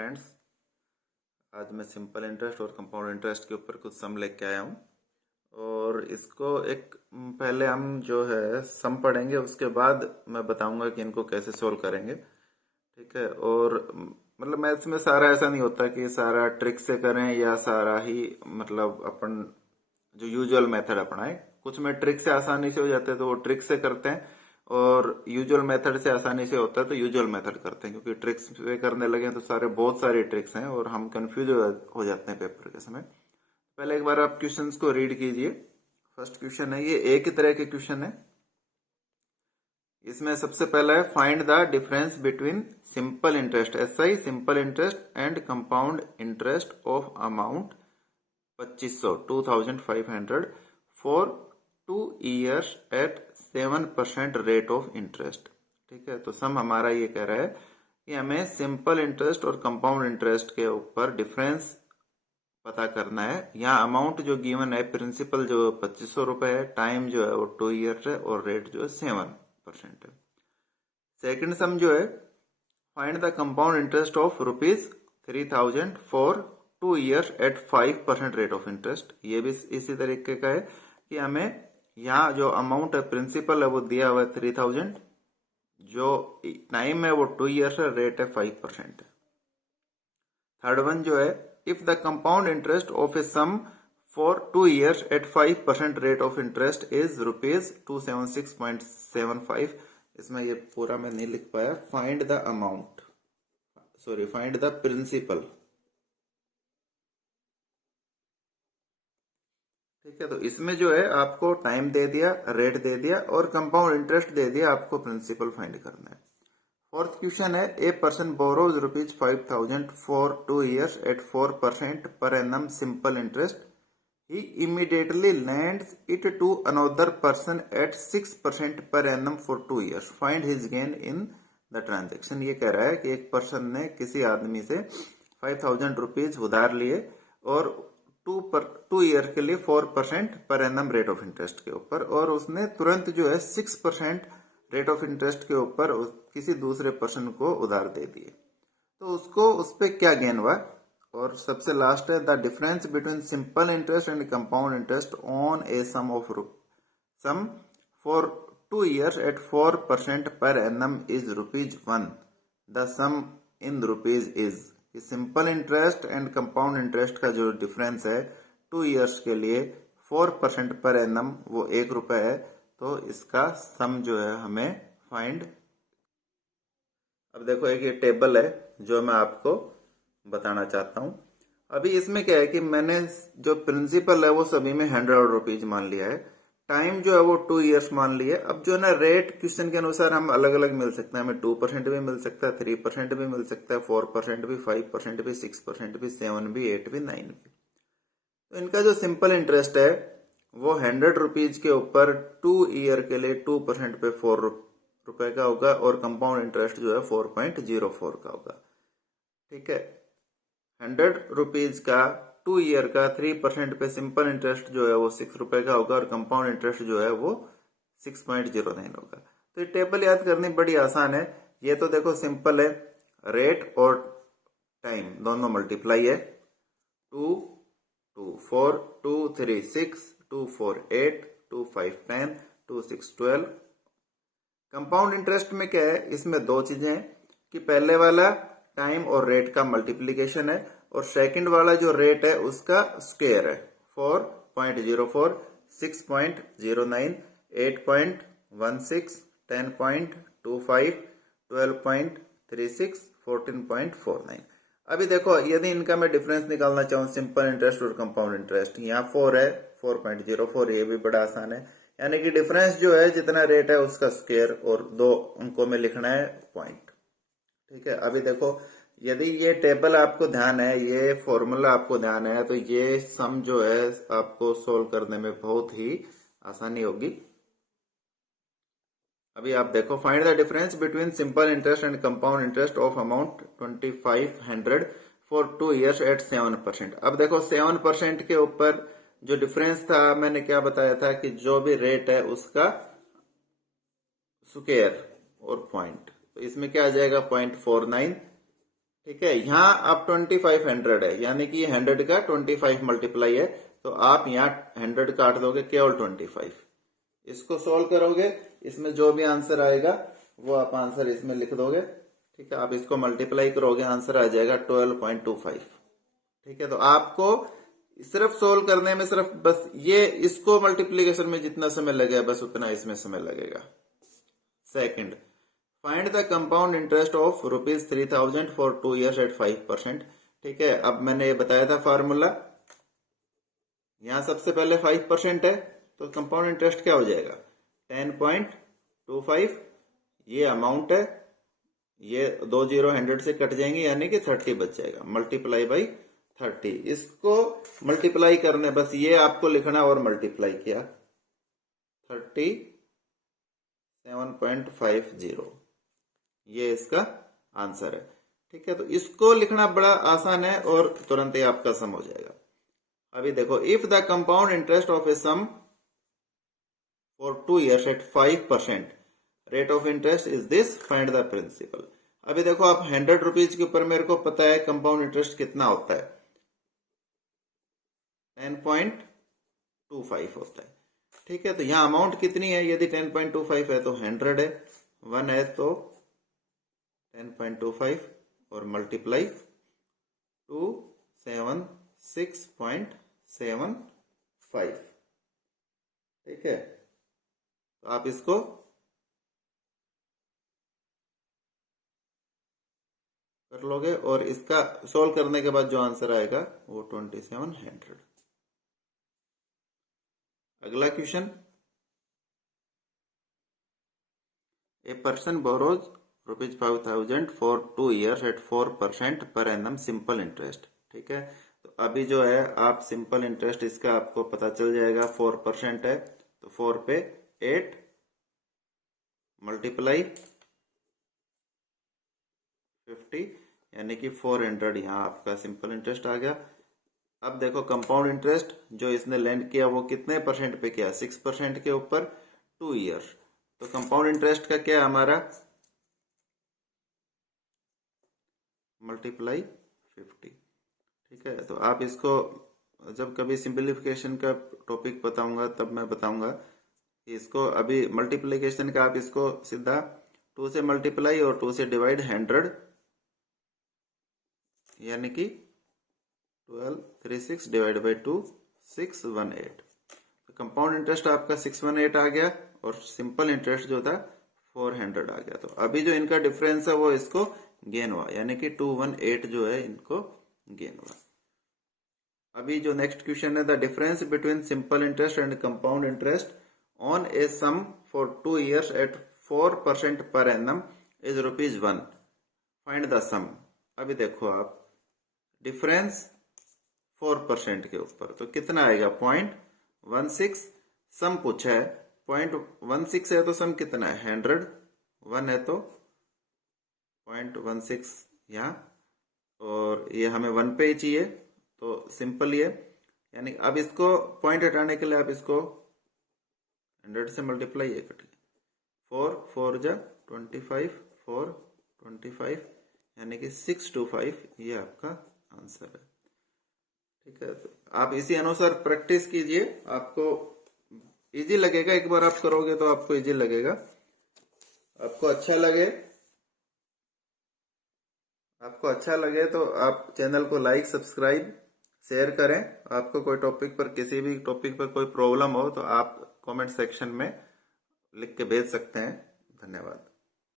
Friends, आज मैं simple interest और कंपाउंड इंटरेस्ट के ऊपर कुछ सम लेके आया हूँ। और इसको एक पहले हम जो है सम पढ़ेंगे, उसके बाद मैं बताऊंगा कि इनको कैसे सोल्व करेंगे। ठीक है। और मतलब मैथ्स में सारा ऐसा नहीं होता कि सारा ट्रिक से करें या सारा ही मतलब अपन जो यूजुअल मेथड अपनाएं। कुछ में ट्रिक से आसानी से हो जाते हैं तो वो ट्रिक से करते हैं, और यूजुअल मेथड से आसानी से होता है तो यूजुअल मेथड करते हैं, क्योंकि ट्रिक्स पे करने लगे तो बहुत सारी ट्रिक्स हैं और हम कंफ्यूज हो जाते हैं पेपर के समय। पहले एक बार आप क्वेश्चंस को रीड कीजिए। फर्स्ट क्वेश्चन है, ये एक ही तरह के क्वेश्चन है। इसमें सबसे पहला है, find the difference between simple interest SI simple interest and compound interest of amount 2500 for 2 years at 7% rate of interest. ठीक है। तो सम हमारा ये कह रहा है कि हमें सिंपल इंटरेस्ट और कंपाउंड इंटरेस्ट के ऊपर डिफरेंस पता करना है। यहाँ अमाउंट जो गिवन है, प्रिंसिपल जो 2500 रुपए है, टाइम जो है वो 2 years है और रेट जो है 7% है। सेकंड सम जो है, find the compound interest of ₹3000 for 2 years at 5% rate of interest. ये भी इसी तरीके का है कि हमें यहाँ जो अमाउंट है, प्रिंसिपल है, वो दिया हुआ है 3000, जो टाइम है वो 2 years है, रेट है 5% है। थर्ड वन जो है, if the compound interest of a sum for 2 years at 5% rate of interest is ₹276.75। इसमें ये पूरा मैं नहीं लिख पाया। Find the amount, sorry, find the principal. ठीक है। तो इसमें जो है आपको टाइम दे दिया, रेट दे दिया और कंपाउंड इंटरेस्ट दे दिया, आपको प्रिंसिपल फाइंड करना है। फोर्थ क्वेश्चन है, a person borrows ₹5,000 for 2 years at 4% per annum simple interest. He immediately lends it to another person at 6% per annum for 2 years. Find his gain in the transaction. ये कह रहा है कि एक person ने किसी आदमी से 5,000 रुपीज उधार लिए और 2 ईयर के लिए 4% per annum rate of interest के ऊपर, और उसने तुरंत जो है 6% रेट ऑफ इंटरेस्ट के ऊपर किसी दूसरे पर्सन को उधार दे दिए। तो उसको उस पर क्या गेन हुआ। और सबसे लास्ट है, the difference between simple interest and compound interest on a sum for 2 years at 4% per annum is ₹1। The sum in rupees is. Simple interest and compound interest का जो डिफरेंस है 2 years के लिए 4% per annum, वो ₹1 है। तो इसका सम जो है हमें फाइंड। अब देखो, एक ये टेबल है जो मैं आपको बताना चाहता हूं। अभी इसमें क्या है कि मैंने जो प्रिंसिपल है वो सभी में 100 रुपीज मान लिया है, टाइम जो है वो 2 years मान लिया है। अब जो है ना, रेट क्वेश्चन के अनुसार हम अलग अलग मिल सकते हैं। हमें 2% भी मिल सकता है, 3% भी मिल सकता है, 4% भी, 5% भी, 6% भी, 7 भी, 8 भी, 9 भी। तो इनका जो सिंपल इंटरेस्ट है वो 100 रुपीज के ऊपर 2 year के लिए 2% पे ₹4 का होगा, और कंपाउंड इंटरेस्ट जो है 4.04 का होगा। ठीक है। 100 रुपीज का 2 year का 3% पे सिंपल इंटरेस्ट जो है वो ₹6 का होगा, और कंपाउंड इंटरेस्ट जो है वो 6.09 होगा। तो ये टेबल याद करनी बड़ी आसान है। ये तो देखो सिंपल है, रेट और टाइम दोनों मल्टीप्लाई है। 2 2 4 2 3 6 2 4 8 2 5 10 2 6 12। कंपाउंड इंटरेस्ट में क्या है, इसमें दो चीजें हैं कि पहले वाला टाइम और रेट का मल्टीप्लीकेशन है, और सेकंड वाला जो रेट है उसका स्क्वायर है। 4.04 6.09 8.16 10.25 12.36 14.49। अभी देखो, यदि इनका मैं डिफरेंस निकालना चाहूँ सिंपल इंटरेस्ट और कंपाउंड इंटरेस्ट, यहाँ 4 है, 4.04, ये भी बड़ा आसान है। यानी कि डिफरेंस जो है, जितना रेट है उसका स्क्वायर, और दो अंकों में लिखना है पॉइंट। ठीक है। अभी देखो, यदि ये टेबल आपको ध्यान है, ये फॉर्मूला आपको ध्यान है, तो ये सम जो है आपको सोल्व करने में बहुत ही आसानी होगी। अभी आप देखो, find the difference between simple interest and compound interest of amount 2500 for 2 years at 7%। अब देखो, 7% के ऊपर जो डिफरेंस था, मैंने क्या बताया था कि जो भी रेट है उसका स्क्वायर और पॉइंट। तो इसमें क्या आ जाएगा, 0.49 ठीक है, यहाँ अब 2500 है, यानी कि 100 का 25 मल्टीप्लाई है, तो आप यहाँ 100 काट दोगे, केवल 25। इसको सोल्व करोगे, इसमें जो भी आंसर आएगा वो आप आंसर इसमें लिख दोगे। ठीक है, आप इसको मल्टीप्लाई करोगे, आंसर आ जाएगा 12.25। ठीक है, तो आपको सिर्फ सोल्व करने में सिर्फ बस ये इसको मल्टीप्लीकेशन में जितना समय लगेगा बस उतना इसमें समय लगेगा। Second, find the compound interest of ₹3000 for 2 years at 5%। ठीक है, अब मैंने ये बताया था फार्मूला, यहां सबसे पहले 5% है, तो कंपाउंड इंटरेस्ट क्या हो जाएगा 10.25। ये अमाउंट है, ये 2 जीरो 100 से कट जाएंगे, यानी कि 30 बच जाएगा, मल्टीप्लाई बाई 30। इसको मल्टीप्लाई करने बस ये आपको लिखना और मल्टीप्लाई किया 37.50, ये इसका आंसर है। ठीक है, तो इसको लिखना बड़ा आसान है और तुरंत ही आपका सम हो जाएगा। अभी देखो, if the compound interest of a sum for 2 years at 5% rate of interest is this, find the principal. अभी देखो, आप 100 रुपीज के ऊपर मेरे को पता है कंपाउंड इंटरेस्ट कितना होता है, 10.25 होता है। ठीक है, तो यहाँ अमाउंट कितनी है, यदि 10.25 है तो 100 है, 1 है तो 10.25 और मल्टीप्लाई 276.75। ठीक है, तो आप इसको कर लोगे और इसका सॉल्व करने के बाद जो आंसर आएगा वो 2700। अगला question, a person borrows ₹5000 for 2 years at 4% per annum simple interest. ठीक है, तो अभी जो है आप सिंपल इंटरेस्ट इसका आपको पता चल जाएगा, 4% है, तो 4 पे 8 मल्टीप्लाई 50, यानी कि 400, यहाँ आपका सिंपल इंटरेस्ट आ गया। अब देखो, कंपाउंड इंटरेस्ट जो इसने लैंड किया वो कितने परसेंट पे किया, 6% के ऊपर 2 years, तो कंपाउंड इंटरेस्ट का क्या हमारा मल्टीप्लाई 50। ठीक है, तो आप इसको जब कभी सिंपलीफिकेशन का टॉपिक बताऊंगा तब मैं बताऊंगा कि इसको, अभी मल्टीप्लीकेशन का आप इसको सीधा 2 से मल्टीप्लाई और 2 से डिवाइड 100, यानी कि 1236 डिवाइड बाई 2 618। तो कंपाउंड इंटरेस्ट आपका 618 आ गया और सिंपल इंटरेस्ट जो था 400 आ गया। तो अभी जो इनका डिफरेंस है वो इसको गेन हुआ, यानी कि 218 जो है इनको गेन हुआ। अभी जो नेक्स्ट क्वेश्चन है, the difference between simple interest and compound interest on a sum for 2 years at 4% per annum is ₹1, find the sum. अभी देखो आप, डिफरेंस 4% के ऊपर तो कितना आएगा 0.16, सम पूछा है 0.16 है तो सम कितना है 100, 1 है तो 0.16 यहाँ, और ये हमें 1 पे ही चाहिए तो सिंपल ये, यानी अब इसको पॉइंट हटाने के लिए आप इसको 100 से मल्टीप्लाई, ये कटिए 4 4 जा 25, 4 25, यानी कि 625, ये आपका आंसर है। ठीक है, तो आप इसी अनुसार प्रैक्टिस कीजिए, आपको इजी लगेगा, एक बार आप करोगे तो आपको इजी लगेगा। आपको अच्छा लगे तो आप चैनल को लाइक सब्सक्राइब शेयर करें। आपको कोई टॉपिक पर, किसी भी टॉपिक पर कोई प्रॉब्लम हो तो आप कमेंट सेक्शन में लिख के भेज सकते हैं। धन्यवाद।